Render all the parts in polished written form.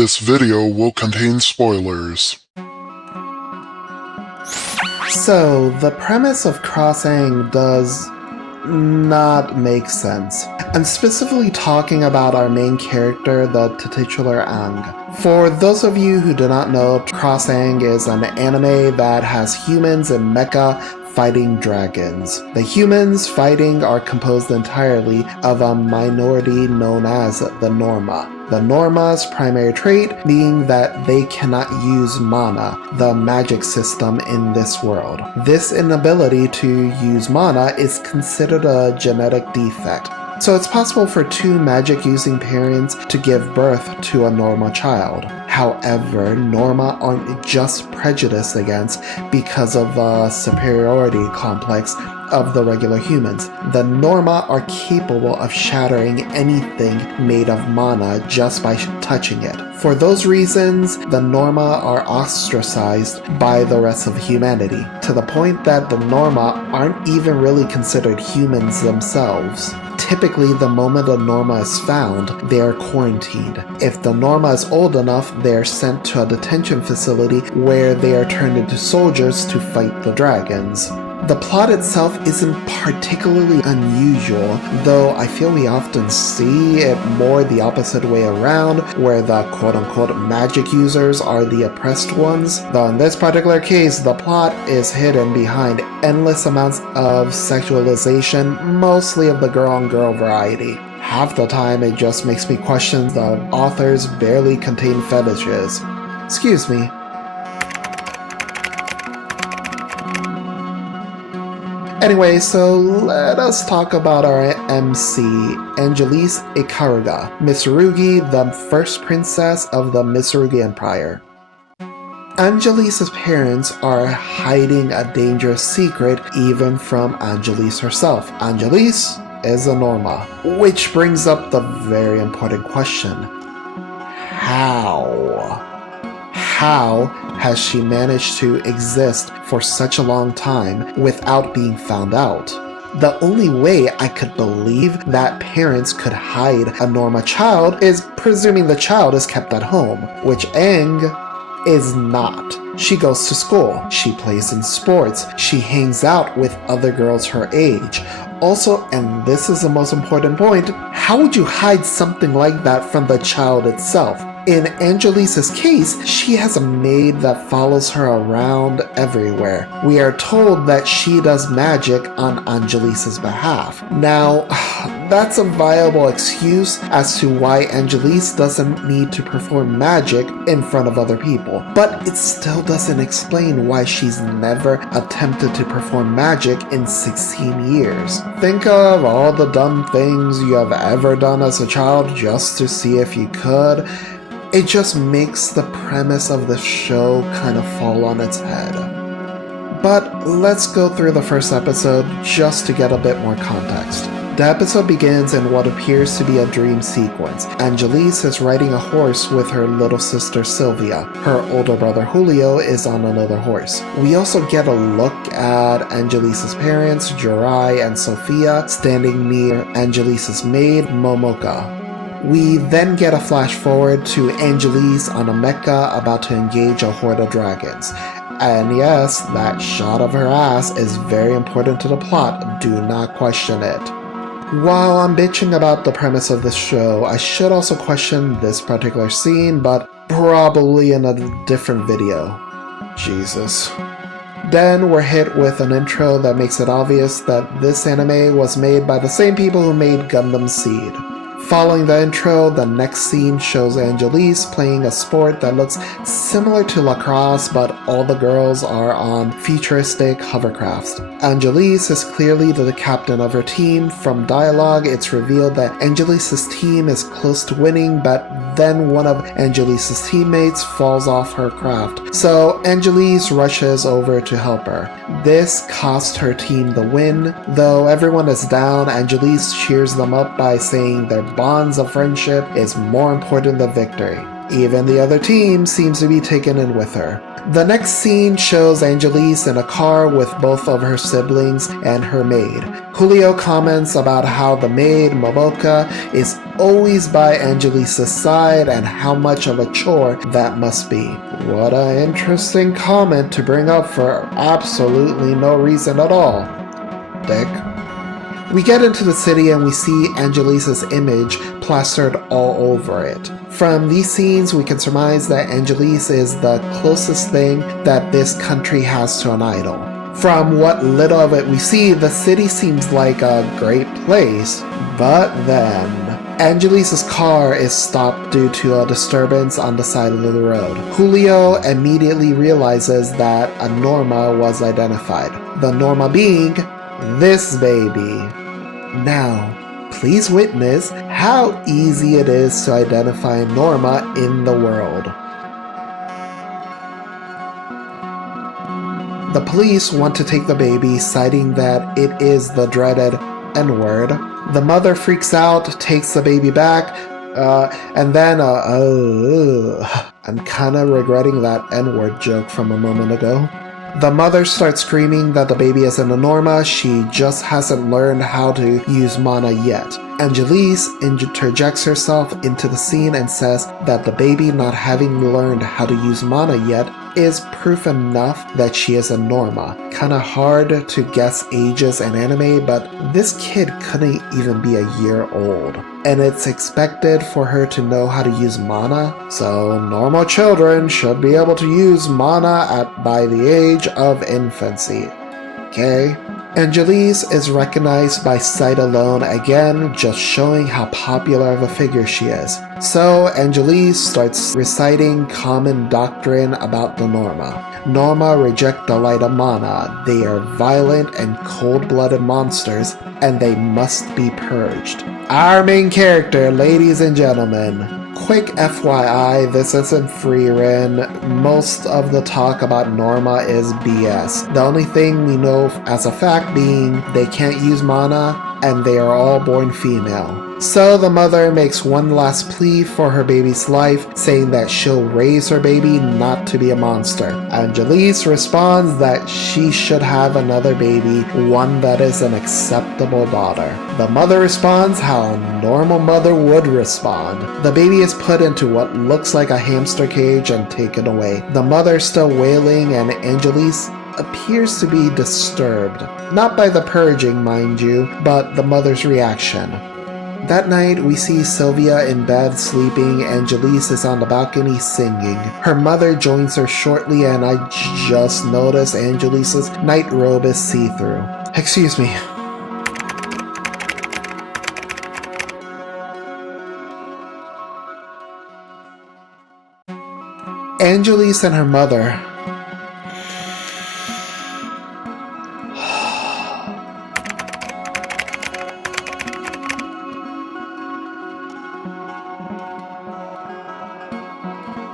This video will contain spoilers. So, the premise of crossing does not make sense. I'm specifically talking about our main character, the titular Ange. For those of you who do not know, Crossing is an anime that has humans in mecha fighting dragons. The humans fighting are composed entirely of a minority known as the Norma. The Norma's primary trait being that they cannot use mana, the magic system in this world. This inability to use mana is considered a genetic defect. So it's possible for two magic-using parents to give birth to a Norma child. However, Norma aren't just prejudiced against because of a superiority complex of the regular humans. The Norma are capable of shattering anything made of mana just by touching it. For those reasons, the Norma are ostracized by the rest of humanity, to the point that the Norma aren't even really considered humans themselves. Typically, the moment a Norma is found, they are quarantined. If the Norma is old enough, they are sent to a detention facility where they are turned into soldiers to fight the dragons. The plot itself isn't particularly unusual, though I feel we often see it more the opposite way around, where the quote-unquote magic users are the oppressed ones. Though in this particular case, the plot is hidden behind endless amounts of sexualization, mostly of the girl-on-girl variety. Half the time it just makes me question the author's barely contained fetishes. Excuse me. Anyway, so let us talk about our MC, Angelise Ikaruga, Mitsurugi, the first princess of the Mitsurugi Empire. Angelise's parents are hiding a dangerous secret even from Angelise herself. Angelise is a Norma, which brings up the very important question. How has she managed to exist for such a long time without being found out? The only way I could believe that parents could hide a Norma child is presuming the child is kept at home, which Ange is not. She goes to school, she plays in sports, she hangs out with other girls her age. Also, and this is the most important point, how would you hide something like that from the child itself? In Angelise's case, she has a maid that follows her around everywhere. We are told that she does magic on Angelise's behalf. Now, that's a viable excuse as to why Angelise doesn't need to perform magic in front of other people, but it still doesn't explain why she's never attempted to perform magic in 16 years. Think of all the dumb things you have ever done as a child just to see if you could. It just makes the premise of the show kind of fall on its head. But let's go through the first episode just to get a bit more context. The episode begins in what appears to be a dream sequence. Angelise is riding a horse with her little sister Sylvia. Her older brother Julio is on another horse. We also get a look at Angelise's parents, Jirai and Sophia, standing near Angelise's maid, Momoka. We then get a flash forward to Angelise on a mecha about to engage a horde of dragons. And yes, that shot of her ass is very important to the plot, do not question it. While I'm bitching about the premise of this show, I should also question this particular scene, but probably in a different video. Jesus. Then we're hit with an intro that makes it obvious that this anime was made by the same people who made Gundam Seed. Following the intro, the next scene shows Angelise playing a sport that looks similar to lacrosse, but all the girls are on futuristic hovercrafts. Angelise is clearly the captain of her team. From dialogue, it's revealed that Angelise's team is close to winning, but then one of Angelise's teammates falls off her craft. So Angelise rushes over to help her. This cost her team the win. Though everyone is down, Angelise cheers them up by saying their bonds of friendship is more important than victory. Even the other team seems to be taken in with her. The next scene shows Angelise in a car with both of her siblings and her maid. Julio comments about how the maid, Momoka, is always by Angelise's side and how much of a chore that must be. What an interesting comment to bring up for absolutely no reason at all. Dick. We get into the city and we see Angelisa's image plastered all over it. From these scenes, we can surmise that Angelise is the closest thing that this country has to an idol. From what little of it we see, the city seems like a great place, but then Angelisa's car is stopped due to a disturbance on the side of the road. Julio immediately realizes that a Norma was identified. The Norma being this baby. Now, please witness how easy it is to identify Norma in the world. The police want to take the baby, citing that it is the dreaded N-word. The mother freaks out, takes the baby back, and then, I'm kinda regretting that N-word joke from a moment ago. The mother starts screaming that the baby isn't a Norma, she just hasn't learned how to use mana yet. Angelise interjects herself into the scene and says that the baby not having learned how to use mana yet is proof enough that she is a Norma. Kinda hard to guess ages in anime, but this kid couldn't even be a year old. And it's expected for her to know how to use mana, so normal children should be able to use mana by the age of infancy. Okay? Angelise is recognized by sight alone, again just showing how popular of a figure she is. So Angelise starts reciting common doctrine about the Norma. Norma reject the light of mana, they are violent and cold-blooded monsters, and they must be purged. Our main character, ladies and gentlemen. Quick FYI, this isn't free Ren. Most of the talk about Norma is BS. The only thing we know as a fact being they can't use mana and they are all born female. So the mother makes one last plea for her baby's life, saying that she'll raise her baby not to be a monster. Angelise responds that she should have another baby, one that is an acceptable daughter. The mother responds how a normal mother would respond. The baby is put into what looks like a hamster cage and taken away. The mother is still wailing and Angelise appears to be disturbed. Not by the purging, mind you, but the mother's reaction. That night, we see Sylvia in bed sleeping. Angelise is on the balcony singing. Her mother joins her shortly, and I just noticed Angelise's night robe is see-through. Excuse me. Angelise and her mother.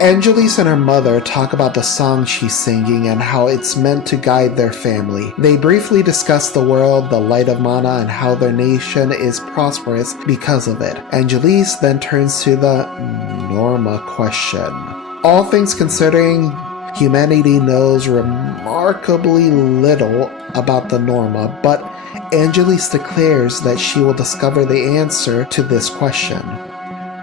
Angelise and her mother talk about the song she's singing and how it's meant to guide their family. They briefly discuss the world, the light of mana, and how their nation is prosperous because of it. Angelise then turns to the Norma question. All things considering, humanity knows remarkably little about the Norma, but Angelise declares that she will discover the answer to this question.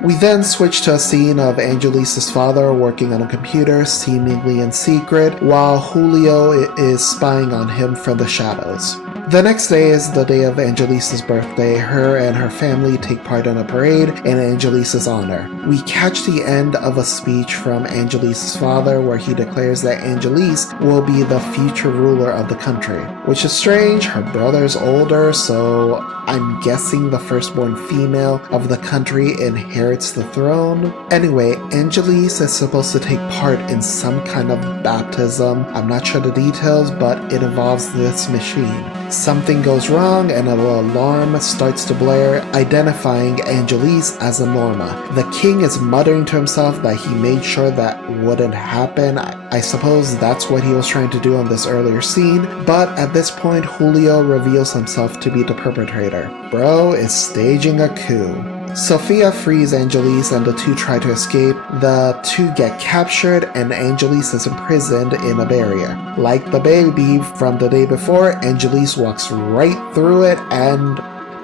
We then switch to a scene of Angelise's father working on a computer, seemingly in secret, while Julio is spying on him from the shadows. The next day is the day of Angelise's birthday. Her and her family take part in a parade in Angelise's honor. We catch the end of a speech from Angelise's father where he declares that Angelise will be the future ruler of the country. Which is strange, her brother's older, so I'm guessing the firstborn female of the country inherits the throne. Anyway, Angelise is supposed to take part in some kind of baptism. I'm not sure the details, but it involves this machine. Something goes wrong and an alarm starts to blare, identifying Angelise as a Norma. The king is muttering to himself that he made sure that wouldn't happen. I suppose that's what he was trying to do on this earlier scene, but at this point Julio reveals himself to be the perpetrator. Bro is staging a coup. Sophia frees Angelise and the two try to escape. The two get captured and Angelise is imprisoned in a barrier. Like the baby from the day before, Angelise walks right through it and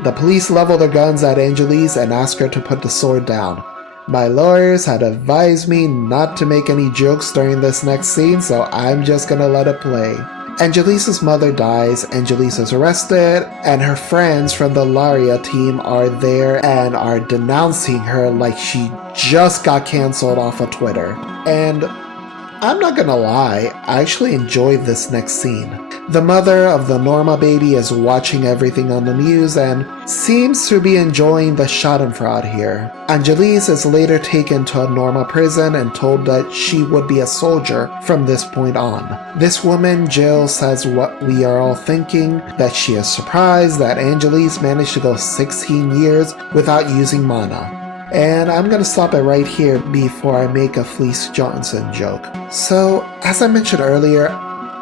the police level their guns at Angelise and ask her to put the sword down. My lawyers had advised me not to make any jokes during this next scene, so I'm just gonna let it play. Angelisa's mother dies, Angelisa is arrested, and her friends from the Laria team are there and are denouncing her like she just got cancelled off of Twitter. And I'm not gonna lie, I actually enjoyed this next scene. The mother of the Norma baby is watching everything on the news and seems to be enjoying the schadenfreude here. Angelise is later taken to a Norma prison and told that she would be a soldier from this point on. This woman, Jill, says what we are all thinking, that she is surprised that Angelise managed to go 16 years without using mana. And I'm gonna stop it right here before I make a Fleece Johnson joke. So, as I mentioned earlier,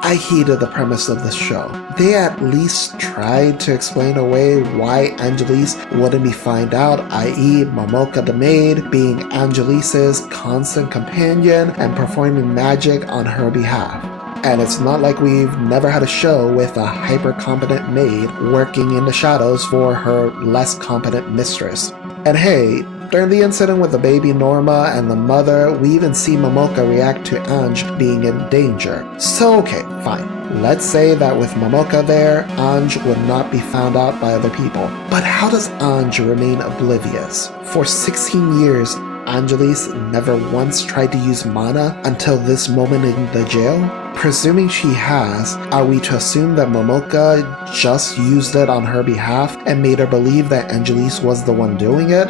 I hated the premise of this show. They at least tried to explain away why Angelise wouldn't be found out, i.e. Momoka the maid being Angelise's constant companion and performing magic on her behalf. And it's not like we've never had a show with a hyper-competent maid working in the shadows for her less competent mistress. And hey, during the incident with the baby Norma and the mother, we even see Momoka react to Ange being in danger. So okay, fine. Let's say that with Momoka there, Ange would not be found out by other people. But how does Ange remain oblivious? For 16 years, Angelise never once tried to use mana until this moment in the jail? Presuming she has, are we to assume that Momoka just used it on her behalf and made her believe that Angelise was the one doing it?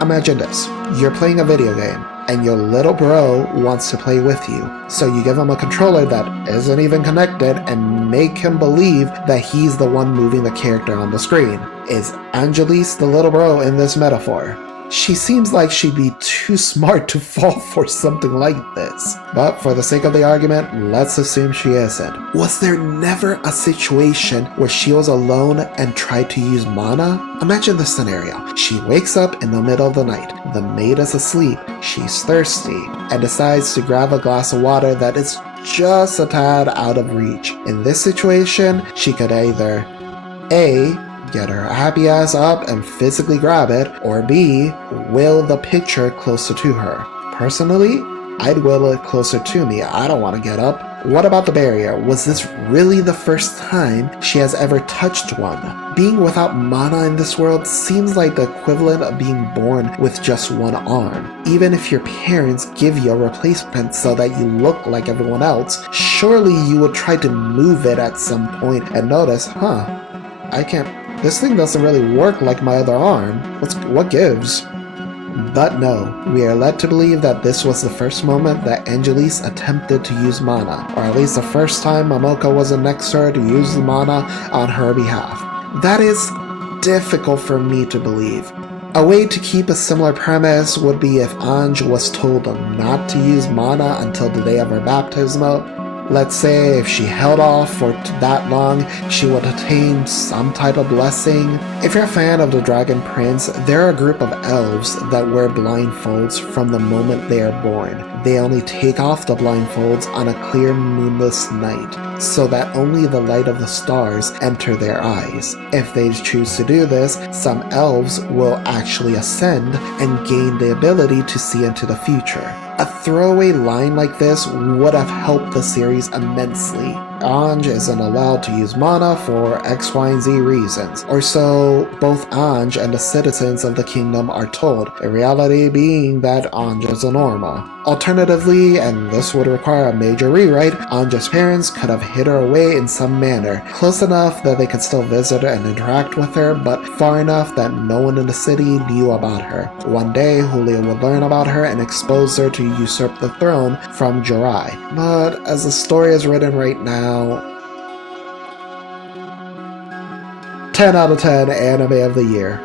Imagine this, you're playing a video game, and your little bro wants to play with you. So you give him a controller that isn't even connected and make him believe that he's the one moving the character on the screen. Is Angelise the little bro in this metaphor? She seems like she'd be too smart to fall for something like this. But for the sake of the argument, let's assume she isn't. Was there never a situation where she was alone and tried to use mana? Imagine this scenario. She wakes up in the middle of the night. The maid is asleep. She's thirsty and decides to grab a glass of water that is just a tad out of reach. In this situation, she could either A, get her happy ass up and physically grab it, or B, will the pitcher closer to her. Personally, I'd will it closer to me. I don't want to get up. What about the barrier? Was this really the first time she has ever touched one? Being without mana in this world seems like the equivalent of being born with just one arm. Even if your parents give you a replacement so that you look like everyone else, surely you would try to move it at some point and notice, this thing doesn't really work like my other arm. What gives? But no, we are led to believe that this was the first moment that Angelise attempted to use mana, or at least the first time Momoka wasn't next to her to use the mana on her behalf. That is difficult for me to believe. A way to keep a similar premise would be if Ange was told not to use mana until the day of her baptismal. Let's say if she held off for that long, she would attain some type of blessing. If you're a fan of the Dragon Prince, there are a group of elves that wear blindfolds from the moment they are born. They only take off the blindfolds on a clear moonless night, so that only the light of the stars enter their eyes. If they choose to do this, some elves will actually ascend and gain the ability to see into the future. A throwaway line like this would have helped the series immensely. Ange isn't allowed to use mana for X, Y, and Z reasons, or so both Ange and the citizens of the kingdom are told, in reality being that Ange is a Norma. Alternatively, and this would require a major rewrite, Ange's parents could have hid her away in some manner, close enough that they could still visit her and interact with her, but far enough that no one in the city knew about her. One day, Julia would learn about her and expose her to usurp the throne from Jirai. But as the story is written right now, 10 out of 10 anime of the year.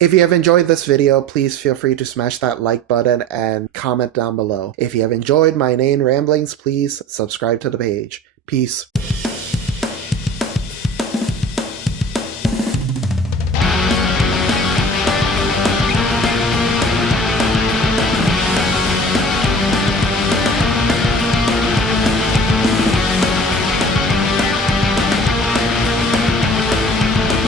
If you have enjoyed this video, please feel free to smash that like button and comment down below. If you have enjoyed my inane ramblings, please subscribe to the page. Peace.